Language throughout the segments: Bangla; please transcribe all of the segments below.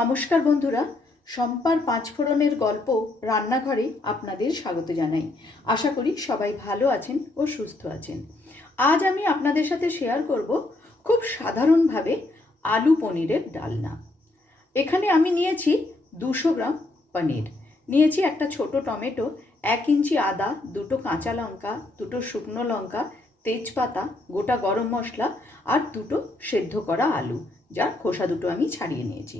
নমস্কার বন্ধুরা, সম্পার পাঁচফোড়নের গল্প রান্নাঘরে আপনাদের স্বাগত জানাই। আশা করি সবাই ভালো আছেন ও সুস্থ আছেন। আজ আমি আপনাদের সাথে শেয়ার করব খুব সাধারণভাবে আলু পনিরের ডালনা। এখানে আমি নিয়েছি দুশো গ্রাম পনির। নিয়েছি একটা ছোট টমেটো, এক ইঞ্চি আদা, দুটো কাঁচা লঙ্কা, দুটো শুকনো লঙ্কা, তেজপাতা, গোটা গরম মশলা আর দুটো সেদ্ধ করা আলু, যার খোসা দুটো আমি ছাড়িয়ে নিয়েছি।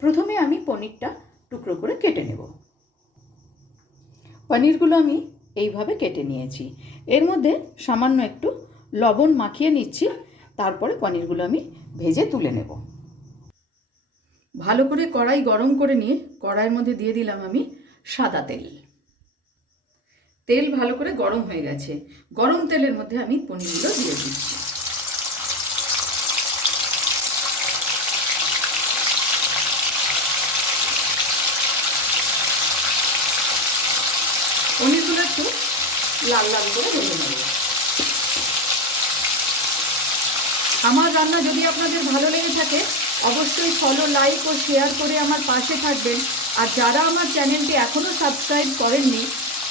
প্রথমে আমি পনিরটা টুকরো করে কেটে নেব। পনিরগুলো আমি এইভাবে কেটে নিয়েছি। এর মধ্যে সামান্য একটু লবণ মাখিয়ে নিচ্ছি, তারপরে পনিরগুলো আমি ভেজে তুলে নেব। ভালো করে কড়াই গরম করে নিয়ে কড়াইয়ের মধ্যে দিয়ে দিলাম আমি সাদা তেল। তেল ভালো করে গরম হয়ে গেছে। গরম তেলের মধ্যে আমি পনিরগুলো দিয়ে দিচ্ছি পনিরগুলো একটু লাল লাল করে ভেজে নেব। আমার রান্না যদি আপনাদের ভালো লেগে থাকে, অবশ্যই ফলো লাইক ও শেয়ার করে আমার পাশে থাকবেন। আর যারা আমার চ্যানেলটি এখনও সাবস্ক্রাইব করেননি,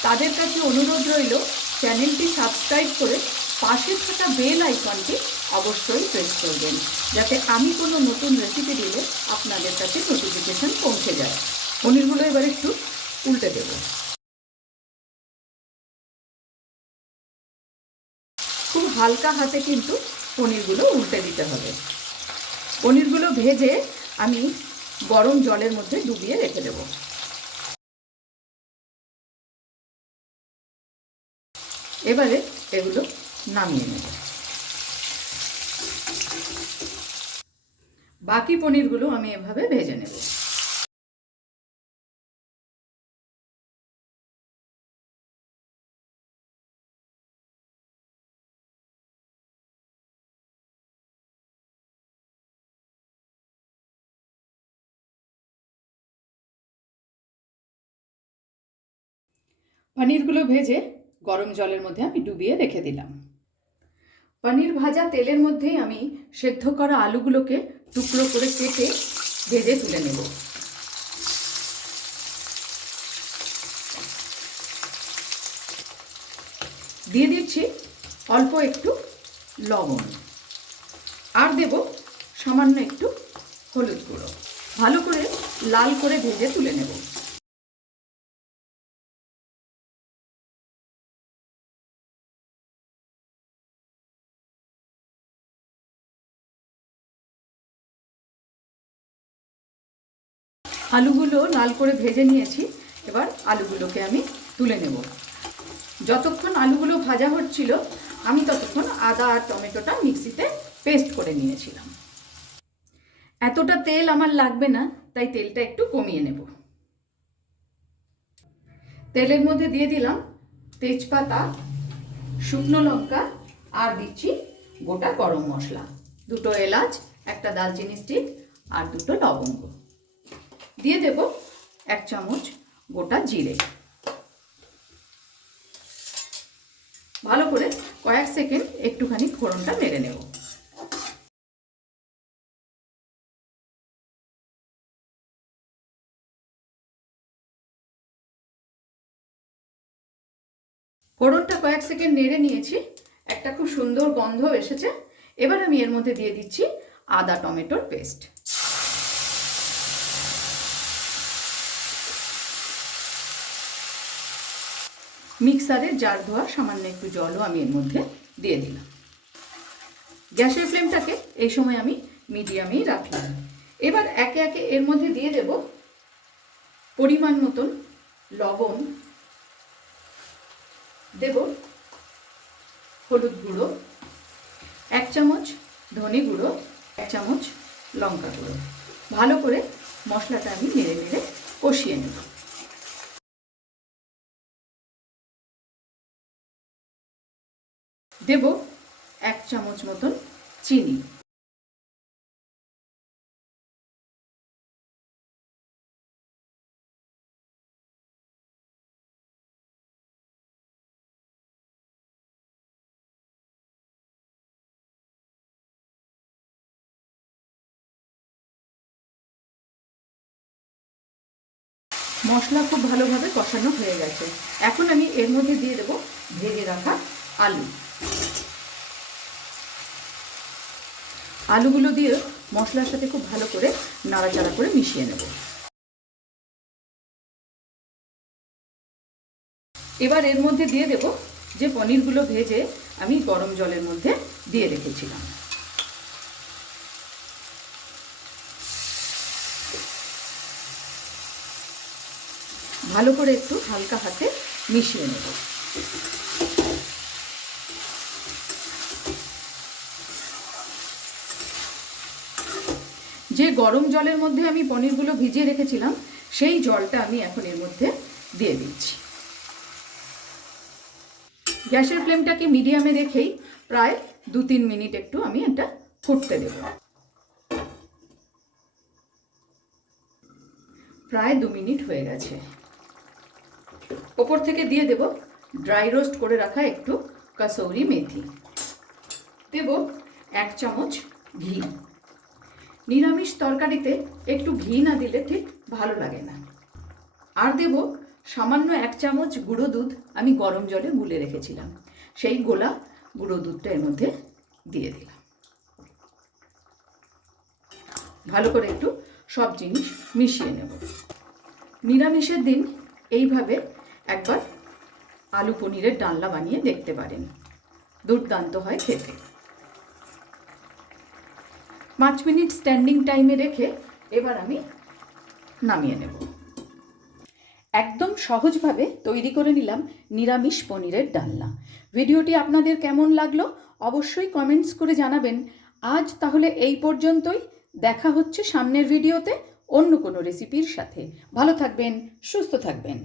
তাদের কাছে অনুরোধ রইল চ্যানেলটি সাবস্ক্রাইব করে পাশে থাকা বেল আইকনটি অবশ্যই প্রেস করবেন, যাতে আমি কোনো নতুন রেসিপি দিলে আপনাদের কাছে নোটিফিকেশান পৌঁছে যায়। পনিরগুলো এবার একটু উল্টে দেবো। হালকা হাতে কিন্তু পনিরগুলো উল্টে দিতে হবে। পনিরগুলো ভেজে আমি গরম জলের মধ্যে ডুবিয়ে রেখে দেব। এবারে এগুলো নামিয়ে নেব। বাকি পনিরগুলো আমি এভাবে ভেজে নেব। পনিরগুলো ভেজে গরম জলের মধ্যে আমি ডুবিয়ে রেখে দিলাম। পনির ভাজা তেলের মধ্যেই আমি সেদ্ধ করা আলুগুলোকে টুকরো করে কেটে ভেজে তুলে নেব। দিয়ে দিচ্ছি অল্প একটু লবণ। আর দেব সামান্য একটু হলুদ গুঁড়ো। ভালো করে লাল করে ভেজে তুলে নেব। আলুগুলো লাল করে ভেজে নিয়েছি। এবার আলুগুলোকে আমি তুলে নেব। যতক্ষণ আলুগুলো ভাজা হচ্ছিল, আমি ততক্ষণ আদা আর টমেটোটা মিক্সিতে পেস্ট করে নিয়েছিলাম। এতটা তেল আমার লাগবে না, তাই তেলটা একটু কমিয়ে নেব। তেলের মধ্যে দিয়ে দিলাম তেজপাতা, শুকনো লঙ্কা আর দিচ্ছি গোটা গরম মশলা। দুটো এলাচ, একটা দালচিনি স্টিক আর দুটো লবঙ্গ। দিয়ে দেব এক চামচ গোটা জিরে। ভালো করে কয়েক সেকেন্ড একটুখানি ফোড়নটা মেরে নেব। ফোড়নটা কয়েক সেকেন্ড নেড়ে নিয়েছি। একটা খুব সুন্দর গন্ধ এসেছে। এবার আমি এর মধ্যে দিয়ে দিচ্ছি আদা টমেটোর পেস্ট। মিক্সারে জার ধোয়া, সামান্য একটু জলও আমি এর মধ্যে দিয়ে দিলাম। গ্যাসের ফ্লেমটাকে এই সময় আমি মিডিয়ামেই রাখলাম। এবার একে একে এর মধ্যে দিয়ে দেব পরিমাণ মতন লবণ, দেব হলুদ গুঁড়ো, এক চামচ ধনে গুঁড়ো, এক চামচ লঙ্কা গুঁড়ো। ভালো করে মশলাটা আমি নেড়ে নেড়ে কষিয়ে নেব। দেব এক চামচ মতন চিনি। মশলা খুব ভালোভাবে কষানো হয়ে গেছে। এখন আমি এর মধ্যে দিয়ে দেবো ভেজে রাখা আলু। আলুগুলো দিয়ে মশলার সাথে খুব ভালো করে নাড়াচাড়া করে মিশিয়ে নেব। এবার এর মধ্যে দিয়ে দেব যে পনিরগুলো ভেজে আমি গরম জলের মধ্যে দিয়ে রেখেছিলাম। ভালো করে একটু হালকা হাতে মিশিয়ে নেব। যে গরম জলের মধ্যে আমি পনিরগুলো ভিজিয়ে রেখেছিলাম, সেই জলটা আমি এখন এর মধ্যে দিয়ে দিচ্ছি। গ্যাসের ফ্লেমটাকে মিডিয়ামে রেখেই প্রায় দু তিন মিনিট একটু আমি এটা ফুটতে দেব। প্রায় দু মিনিট হয়ে গেছে। ওপর থেকে দিয়ে দেব ড্রাই রোস্ট করে রাখা একটু কাসৌরি মেথি। দেব এক চামচ ঘি। নিরামিষ তরকারিতে একটু ঘি না দিলে ঠিক ভালো লাগে না। আর দেব সামান্য এক চামচ গুঁড়ো দুধ আমি গরম জলে গুলে রেখেছিলাম। সেই গোলা গুঁড়ো দুধটা এর মধ্যে দিয়ে দিলাম। ভালো করে একটু সব জিনিস মিশিয়ে নেব। নিরামিষের দিন এইভাবে একবার আলু পনিরের ডালনা বানিয়ে দেখতে পারেন। দুর্দান্ত হয় খেতে। পাঁচ মিনিট স্ট্যান্ডিং টাইমে রেখে এবার আমি নামিয়ে নেব। একদম সহজভাবে তৈরি করে নিলাম নিরামিষ পনিরের ডালনা। ভিডিওটি আপনাদের কেমন লাগল অবশ্যই কমেন্টস করে জানাবেন। আজ তাহলে এই পর্যন্তই। দেখা হচ্ছে সামনের ভিডিওতে অন্য কোনো রেসিপির সাথে। ভালো থাকবেন, সুস্থ থাকবেন।